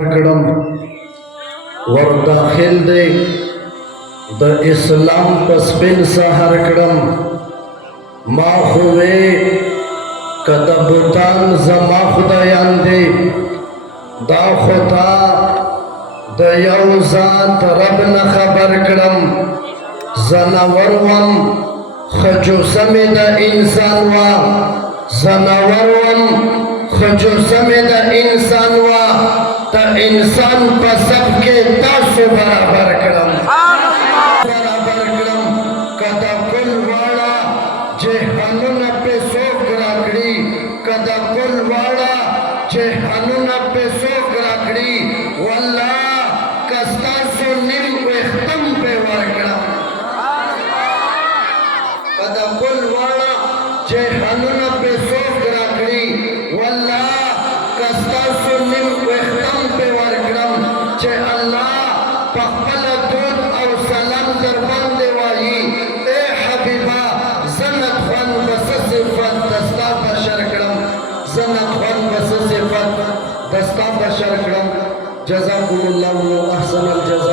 کړم ور داخل دی د اسلام په سپین سحر کړم ما خو وې کده بوتان زما خدایان دی دا خدا د یو ذات رب نه خبر کړم زناور وم خجوسم د انسان وا زناور وم خجوسم د انسان وا تا انسان په سب کې تاسو برابر کړم کدا کل واړه جهانونه په څوک راکړي کدا کل واړه جهانونه په څوک راکړي والله کستا سو نیم وختم په ورکړم کدا کل واړه جهانونه په څوک راکړي والله کستا سو نیم وختم په ورکړم چې الله په خپل درود او سلام در باندې وایي اے حبیبا زنت خوان بس صفت دستا بشر کړم زنت خوان بس صفت دستا بشر کړم جزاکم الله احسن الجزاء